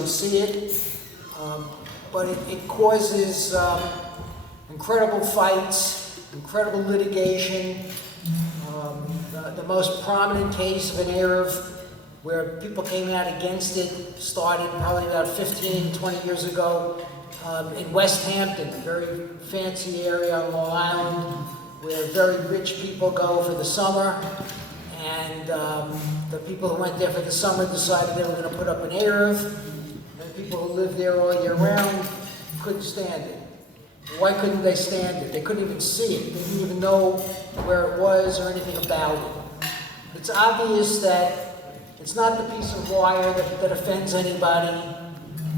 seldom see it, but it causes incredible fights, incredible litigation. The most prominent case of an Eruv where people came out against it started probably about 15, 20 years ago in West Hampton, a very fancy area on Long Island where very rich people go for the summer. And the people who went there for the summer decided they were going to put up an Eruv, and the people who lived there all year round couldn't stand it. Why couldn't they stand it? They couldn't even see it. They didn't even know where it was or anything about it. It's obvious that it's not the piece of wire that offends anybody.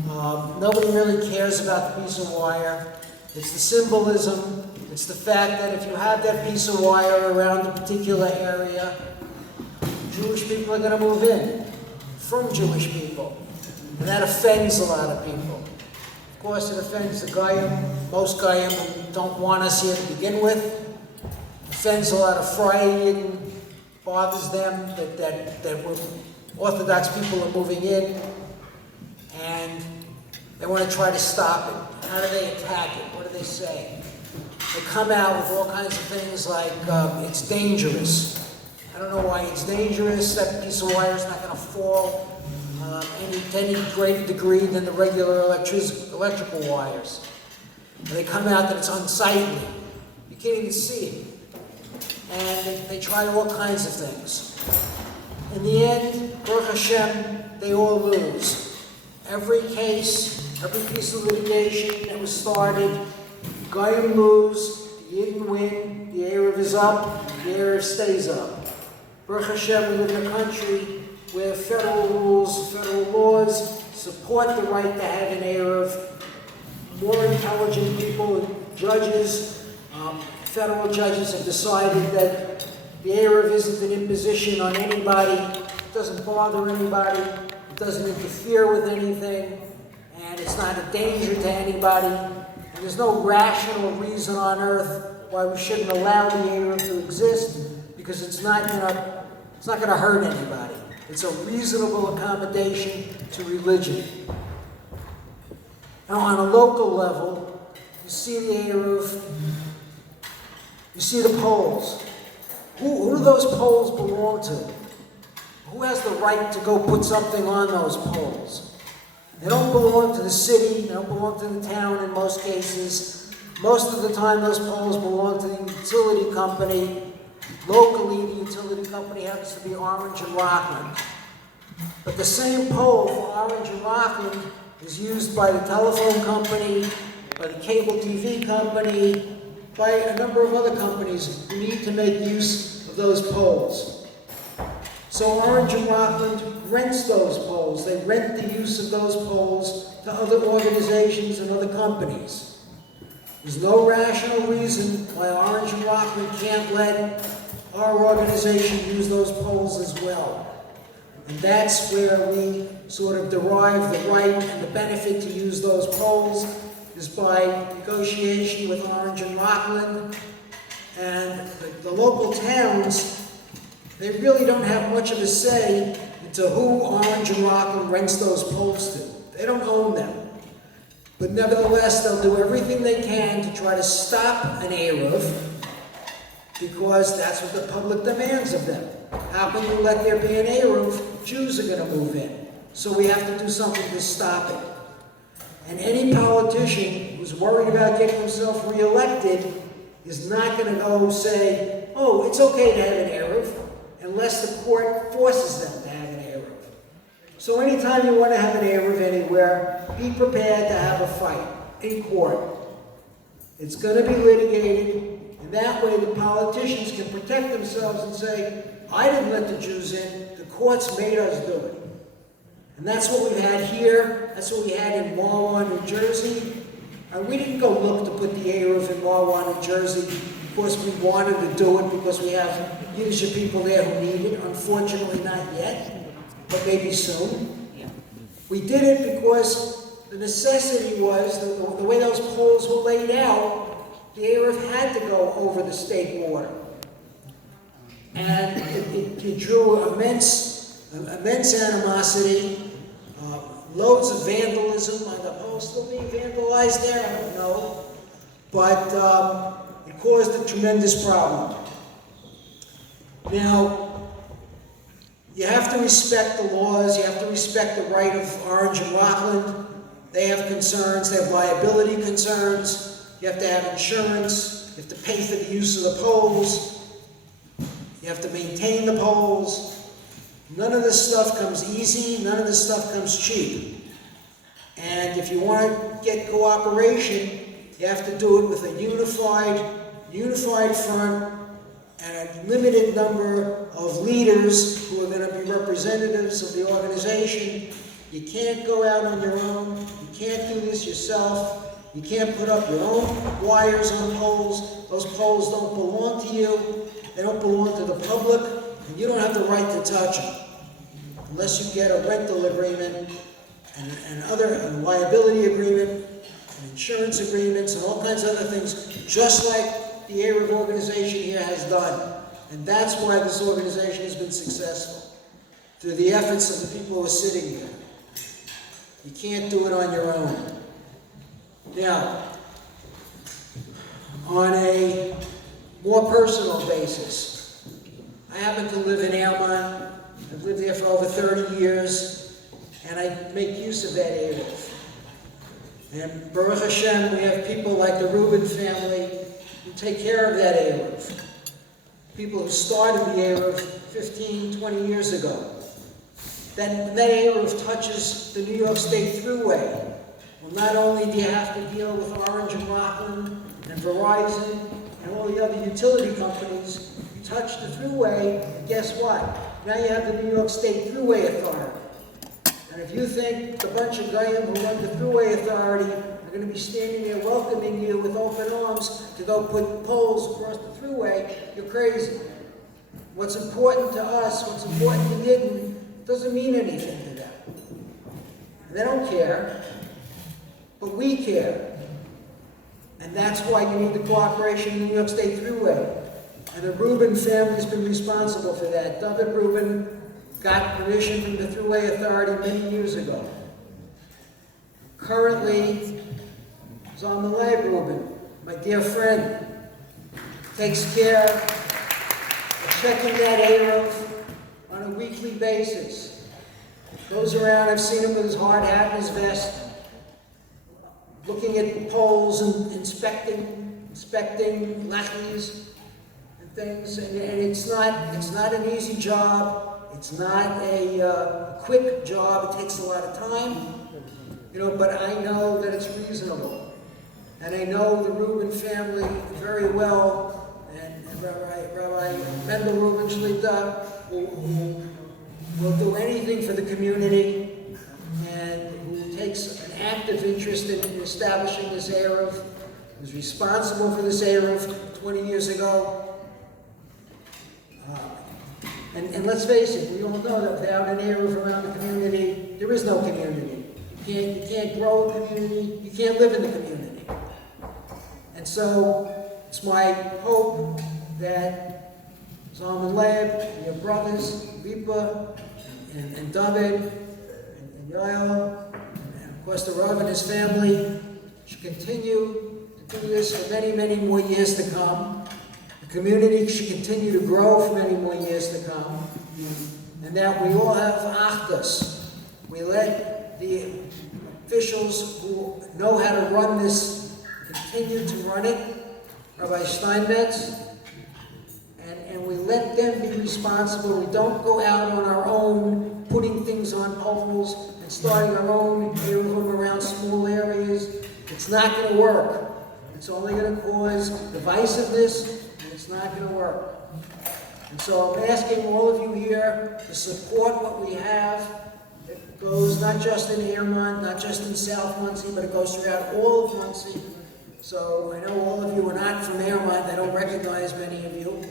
Nobody really cares about the piece of wire. It's the symbolism. It's the fact that if you have that piece of wire around a particular area, Jewish people are going to move in from Jewish people. And that offends a lot of people. Of course, it offends the Goyim, most Goyim who don't want us here to begin with. Offends a lot of Freiyin, bothers them that we're Orthodox people are moving in, and they want to try to stop it. How do they attack it? What do they say? They come out with all kinds of things like, it's dangerous. I don't know why it's dangerous. That piece of wire is not going to fall to any greater degree than the regular electrical wires. And they come out that it's unsightly. You can't even see it. And they try all kinds of things. In the end, Baruch Hashem, they all lose. Every case, every piece of litigation that was started, Goyim lose, the Yidden win, the Eruv is up, the Eruv stays up. Baruch Hashem, we live in a country where federal rules, federal laws support the right to have an Eruv. More intelligent people, judges, federal judges have decided that the Eruv isn't an imposition on anybody, it doesn't bother anybody, it doesn't interfere with anything, and it's not a danger to anybody, and there's no rational reason on earth why we shouldn't allow the Eruv to exist, because it's not going to hurt anybody. It's a reasonable accommodation to religion. Now, on a local level, you see the Eruv, you see the poles. Who do those poles belong to? Who has the right to go put something on those poles? They don't belong to the city, they don't belong to the town in most cases. Most of the time those poles belong to the utility company. Locally, the utility company happens to be Orange and Rockland. But the same pole for Orange and Rockland is used by the telephone company, by the cable TV company, by a number of other companies who need to make use of those poles. So Orange and Rockland rents those poles. They rent the use of those poles to other organizations and other companies. There's no rational reason why Orange and Rockland can't let our organization use those poles as well. And that's where we sort of derive the right and the benefit to use those poles, is by negotiation with Orange and Rockland. And the local towns, they really don't have much of a say into who Orange and Rockland rents those poles to. They don't own them. But nevertheless, they'll do everything they can to try to stop an Eruv, because that's what the public demands of them. How can you let there be an Eruv? Jews are going to move in. So we have to do something to stop it. And any politician who's worried about getting himself reelected is not going to go say, oh, it's okay to have an Eruv, unless the court forces them to have an Eruv. So anytime you want to have an Eruv anywhere, be prepared to have a fight in court. It's going to be litigated, and that way the politicians can protect themselves and say, I didn't let the Jews in, the courts made us do it. And that's what we've had here, that's what we had in Marwa, New Jersey. And we didn't go look to put the Eruv in Marwa, New Jersey, because we wanted to do it, because we have Yiddish people there who need it. Unfortunately, not yet, but maybe soon. We did it because the necessity was, the way those poles were laid out, the Eruv had to go over the state border. And it drew immense animosity. loads of vandalism on the poles still being vandalized there, I don't know. But it caused a tremendous problem. Now, you have to respect the laws, you have to respect the right of Orange and Rockland. They have concerns, they have liability concerns, you have to have insurance, you have to pay for the use of the poles, you have to maintain the poles. None of this stuff comes easy, none of this stuff comes cheap. And if you want to get cooperation, you have to do it with a unified front and a limited number of leaders who are going to be representatives of the organization. You can't go out on your own. You can't do this yourself. You can't put up your own wires on poles. Those poles don't belong to you. They don't belong to the public, and you don't have the right to touch them unless you get a rental agreement and other liability agreement and insurance agreements and all kinds of other things, just like the Eruv organization here has done. And that's why this organization has been successful, through the efforts of the people who are sitting here. You can't do it on your own. Now, on a more personal basis, I happen to live in Airmont. I've lived there for over 30 years, and I make use of that Eruv. And Baruch Hashem, we have people like the Rubin family who take care of that Eruv. People who started the Eruv 15, 20 years ago. That Eruv touches the New York State Thruway. Well, not only do you have to deal with Orange and Rockland and Verizon and all the other utility companies, you touch the Thruway, and guess what? Now you have the New York State Thruway Authority. And if you think the bunch of Goyim who run the Thruway Authority are going to be standing there welcoming you with open arms to go put poles across the Thruway, you're crazy. What's important to us, what's important to Yidden, doesn't mean anything to them. And they don't care, but we care. And that's why you need the cooperation of the New York State Thruway. And the Rubin family has been responsible for that. David Rubin got permission from the Thruway Authority many years ago. Currently, Zalmalei Rubin, my dear friend, takes care of checking that Eruv on a weekly basis. Goes around, I've seen him with his hard hat and his vest, looking at poles and inspecting lachis and things. And it's not an easy job. It's not a quick job. It takes a lot of time, but I know that it's reasonable. And I know the Rubin family very well, and Rabbi Mendel Rubin Shlita, who will do anything for the community, and who takes an active interest in establishing this Eruv, was responsible for this Eruv 20 years ago. And let's face it, we all know that without an Eruv around the community, there is no community. You can't grow a community, you can't live in the community. And so, it's my hope that Zalman Leib, your brothers, Lipa, and David, and Yael, and of course the Rav and his family, should continue to do this for many, many more years to come. The community should continue to grow for many more years to come. And that we all have achdus. We let the officials who know how to run this continue to run it, Rabbi Steinmetz, and we let them be responsible. We don't go out on our own, putting things on poles and starting our own Eruv around small areas. It's not going to work. It's only going to cause divisiveness, and it's not going to work. And so I'm asking all of you here to support what we have. It goes not just in Airmont, not just in South Monsey, but it goes throughout all of Monsey. So I know all of you are not from Airmont. I don't recognize many of you.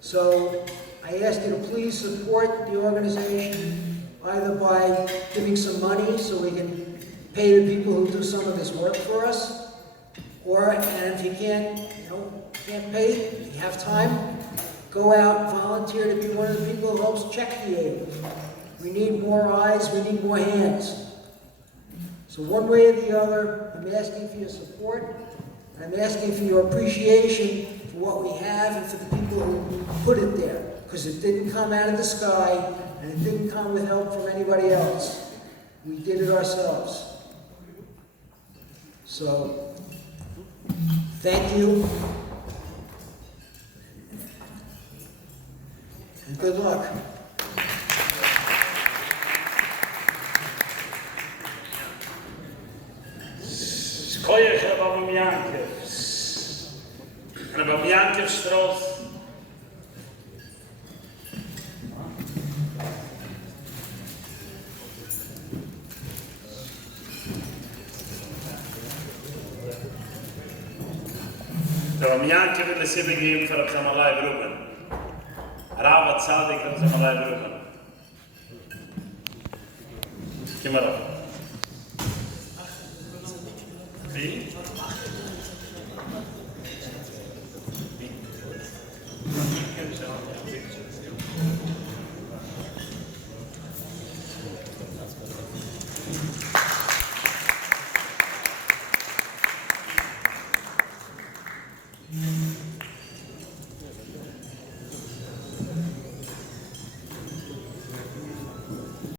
So I ask you to please support the organization, either by giving some money so we can pay the people who do some of this work for us, and if you can't pay, you have time, go out, volunteer to be one of the people who helps check the Eruv. We need more eyes, we need more hands. So one way or the other, I'm asking for your support. I'm asking for your appreciation for what we have and for the people who put it there. Because it didn't come out of the sky, and it didn't come with help from anybody else. We did it ourselves. So, thank you. And good luck. Koyach Rabbi Yankov Strauss. Rabbi Yankov in the Sibbe game for Samalai Bruben. Ravat Sadik from Samalai Bruben. Kimara. Wie?